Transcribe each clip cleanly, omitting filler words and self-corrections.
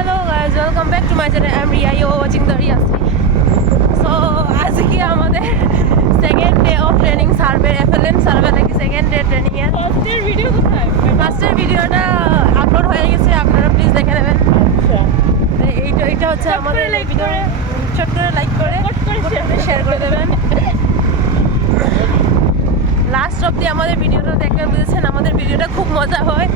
Hello guys, welcome back to my channel. I'm Ria. You're watching the Ria Street. So আজকে আমাদের second day of training survey FLN survey নাকি second day training এর ফার্স্টের video কোথায়? ফার্স্টের ভিডিওটা upload হয়ে গেছে, আপনারা প্লিজ দেখে নেবেন। আচ্ছা, এইটা হচ্ছে আমাদের ভিডিও। ছোট করে লাইক করে শেয়ার করে দেবেন। লাস্ট অবধি আমাদের ভিডিওটা দেখবেন, বুঝেছেন? আমাদের ভিডিওটা খুব মজা হয়।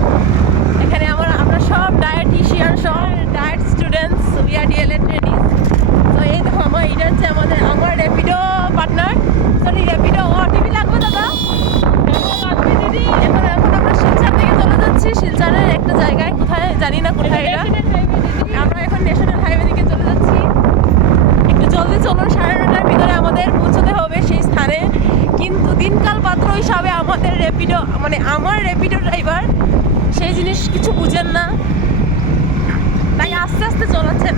এখানে আমরা সব ডায়েটিশিয়ান, সব diet students, we are DElEd training. তো এই দেখো এটা হচ্ছে আমার Rapido partner, sorry Rapido TV লাগবে দাদা, লাগবে দিদি। এখন আমরা শিলচর থেকে চলে যাচ্ছি, শিলচরের একটা জায়গায়, কোথায় জানি না কোথায় এটা। আমরা এখন ন্যাশনাল হাইওয়ে দিকে চলে যাচ্ছি। একটু জলদি চলুন, 9:30টার ভিতরে আমাদের পৌঁছতে হবে সেই স্থানে। কিন্তু দিনকাল পাত্র হিসাবে আমাদের র্যাপিডো, মানে আমার র্যাপিডো ড্রাইভার সেই জিনিস কিছু বুঝেন না, তাই আস্তে আস্তে চলাচ্ছেন।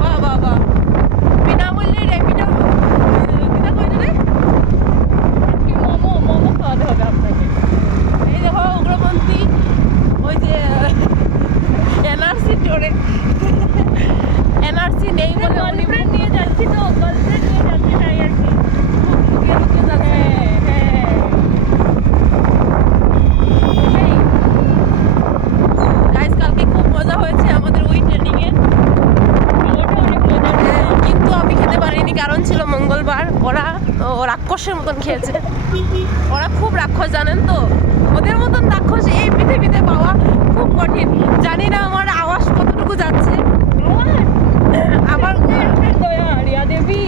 বাহ বাহ বাহ, বিনামূল্যে র্যাপিডো। মোমো খাওয়াতে হবে আপনাকে। এই দেখো উগ্রপন্থী, ওই যে এনআরসি টোরে, এনআরসি নেই বলে গার্লফ্রেন্ড নিয়ে যাচ্ছি, তো গার্লফ্রেন্ড নিয়ে যাচ্ছি তাই আর কি। গাইস কালকে খুব মজা হয়েছে আমাদের ওই ট্রেনিংয়ে, কিন্তু আমি খেতে পারিনি, কারণ ছিল মঙ্গলবার। ওরা রাক্ষসের মতন খেয়েছে। ওরা খুব রাক্ষস, জানেন তো? ওদের মতন রাক্ষস এই পৃথিবীতে পাওয়া খুব কঠিন। জানি না আমার আওয়াজ কতটুকু যাচ্ছে। আবার রিয়া দেবী,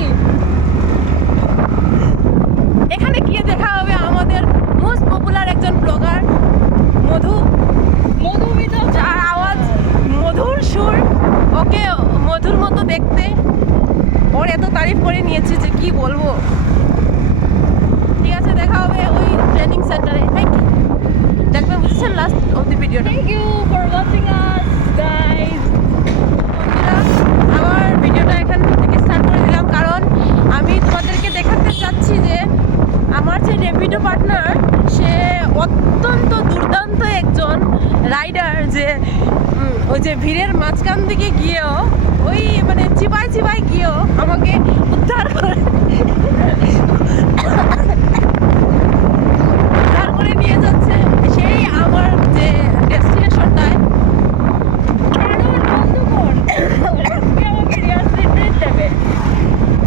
এখানে গিয়ে দেখা হবে আমাদের মোস্ট পপুলার একজন ব্লগার মধু, যার আওয়াজ মধুর সুর, ওকে মধুর মতো দেখতে। ওর এত তারিফ করে নিয়েছি যে কি বলবো। ঠিক আছে, দেখা হবে ওই ট্রেনিং সেন্টারে। থ্যাংক ইউ, দেখবেন, বুঝছেন last of the video. Thank you for watching us guys. আবার ভিডিওটা এখান থেকে স্টার্ট করে দিলাম, কারণ আমি তোমাদেরকে দেখাতে চাচ্ছি যে আমার যে র্যাপিডো পার্টনার, সে অত্যন্ত দুর্দান্ত একজন রাইডার, যে ওই যে ভিড়ের মাঝখান দিকে গিয়েও, ওই মানে চিপায় গিয়েও আমাকে উদ্ধার করে নিয়ে যাচ্ছে সেই আমার যে ডেস্টিনেশনটায়।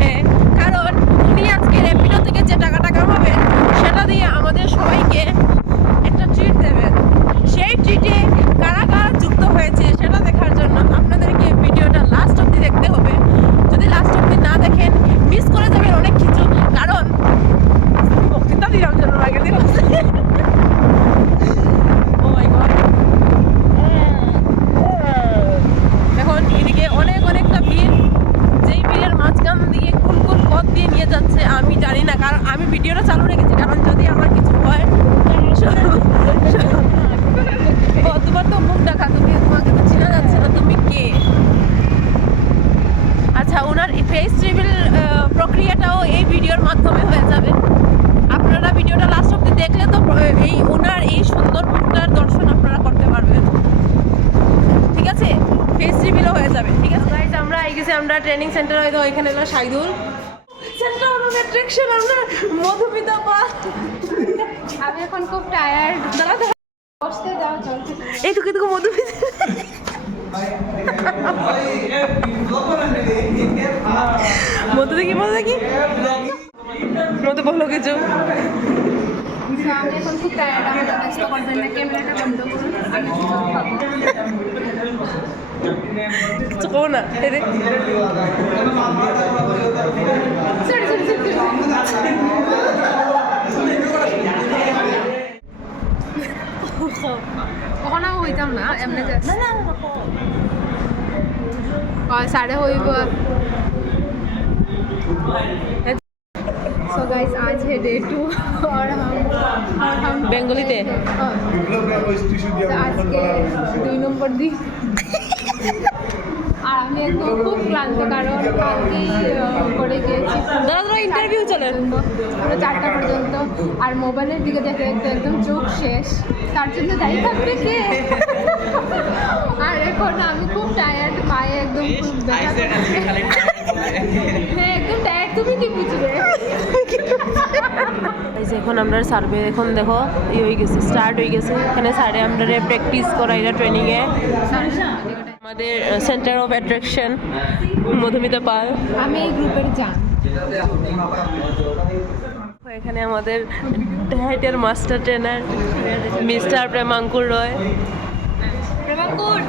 হ্যাঁ, কারণ উনি আজকে র্যাপিডো থেকে যে টাকাটা কামাবেন, সেটা দিয়ে আমাদের সবাইকে একটা ট্রিট দেবেন। সেই ট্রিটে কারা কারা যুক্ত হয়েছে সেটা দেখার জন্য আপনাদেরকে ভিডিওটা লাস্ট অবধি দেখতে হবে। যদি লাস্ট অবধি না দেখেন, মিস করে যাবেন অনেক কিছু। কারণ বক্তৃতা দিলাম জন্য আগে দিন। ও মাই গড, এখন এদিকে অনেকটা ভিড়। যেই ভিড়ের মাঝখান দিয়ে কোন পথ দিয়ে নিয়ে যাচ্ছে আমি জানি না, কারণ আমি ভিডিওটা চালু রেখেছি, কারণ যদি আমার কিছু হয়। তোমার তো মুখ দেখা, তোমাকে তো চেনা যাচ্ছে না, তুমি কে? আচ্ছা, ওনার ফেস রিভিল প্রক্রিয়াটাও এই ভিডিওর মাধ্যমে হয়ে যাবে। আপনারা ভিডিওটা লাস্ট অবধি দেখলে তো এই ওনার এই সুন্দর মুখটার দর্শন আপনারা করতে পারবেন। ঠিক আছে, ফেস রিভিলও হয়ে যাবে। ঠিক আছে গাইস, আমরা এগেছি, আমরা ট্রেনিং সেন্টার হয়তো এখানে হলো সাইদুল সেন্টার অফ অ্যাট্রাকশন। আমরা মধুমিতা পাল। আমি এখন খুব টায়ার্ড, দাঁড়াতে বসতে যাও, চলতে এইটুকু মধুমিতা। মধু দেখি মধু বলো কিছু। আমি এখন খুব টায়ার্ড, আমাকে ব্যস্ত করবেন না, ক্যামেরাটা বন্ধ করুন, আমি চুপচাপ থাকবো। কিছু কো না, কখনো হইতাম না এমনি साढ़े होइब। सो गाइस, आज है डे 2 और हम बेंगली थे। आज के 2 नंबर दिन আর আমি একদম খুব ক্লান্ত, কারণ কালকেই করে গিয়েছি দাদা ইন্টারভিউ চলে পুরো 4টা পর্যন্ত, আর মোবাইলের দিকে দেখে দেখতে একদম চোখ শেষ, তার জন্য দায়ী থাকবে কে? আর এখন আমি খুব টায়ার্ড, পায়ে একদম খুব ব্যথা করছে। হ্যাঁ একদম টায়ার্ড, তুমি কি বুঝবে? এই যে এখন আমরা সার্ভে এখন দেখো হয়ে গেছে, স্টার্ট হয়ে গেছে। এখানে স্যারে আমরা প্র্যাকটিস করা এটা ট্রেনিংয়ে। আমাদের সেন্টার অফ অ্যাট্রাকশন মধুমিতা পাল, আমি এই গ্রুপের জান। এখানে আমাদের ডায়েটের মাস্টার ট্রেনার মিস্টার প্রেমাঙ্কুর রয়। প্রেমাঙ্কুর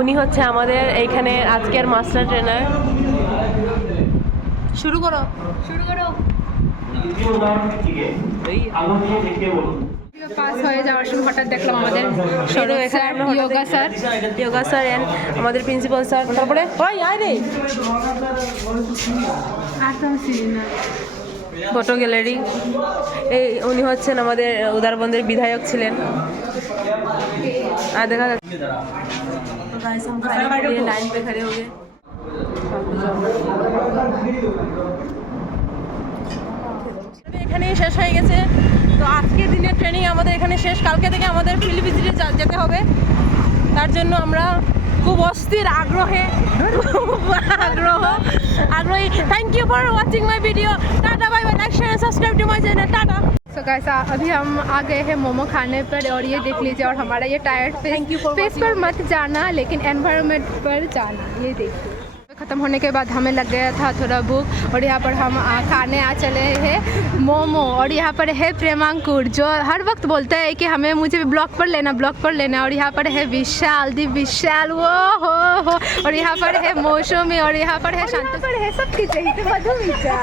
উনি হচ্ছে আমাদের এইখানে আজকের মাস্টার ট্রেনার। শুরু করো। পাস হয়ে যাওয়ার সময় হঠাৎ দেখলাম আমাদের Sourav sir, yoga sir and আমাদের প্রিন্সিপাল স্যার। তারপরে ওই আয় রে আর তো সিরিনা ফটো গ্যালারি। এই উনি হচ্ছেন আমাদের উদারবন্দের বিধায়ক ছিলেন। আর দেখা যাচ্ছে লাইন পে खड़े हो गए। এখানেই শেষ হয়ে গেছে। তো আজকের দিনের ট্রেনিং আমাদের এখানে শেষ। কালকে থেকে আমাদের ফিল্ড ভিজিটে যেতে হবে। তার জন্য আমরা খুব অস্থির আগ্রহী। Thank you for watching my video. Tata bye bye, like share subscribe to my channel. Tata. So guys अभी हम आ गए हैं मोमो खाने पर, और ये देख लीजिए, और हमारा ये टायर्ड फेस पर मत जाना, लेकिन एनवायरनमेंट पर जाना। ये देखिए ख़त्म होने के बाद हमें लग गया था थोड़ा भूख, और यहाँ पर हम खाने आ चले हैं मोमो। और यहाँ पर है प्रेमांकुर, जो हर वक्त बोलता है कि हमें मुझे ब्लॉग पर लेना। और यहाँ पर है विशाल, दी विशाल वो हो। और यहाँ पर है मौसमी, और यहाँ पर है शांत, पर है सबकी चाहिए मधुमिता।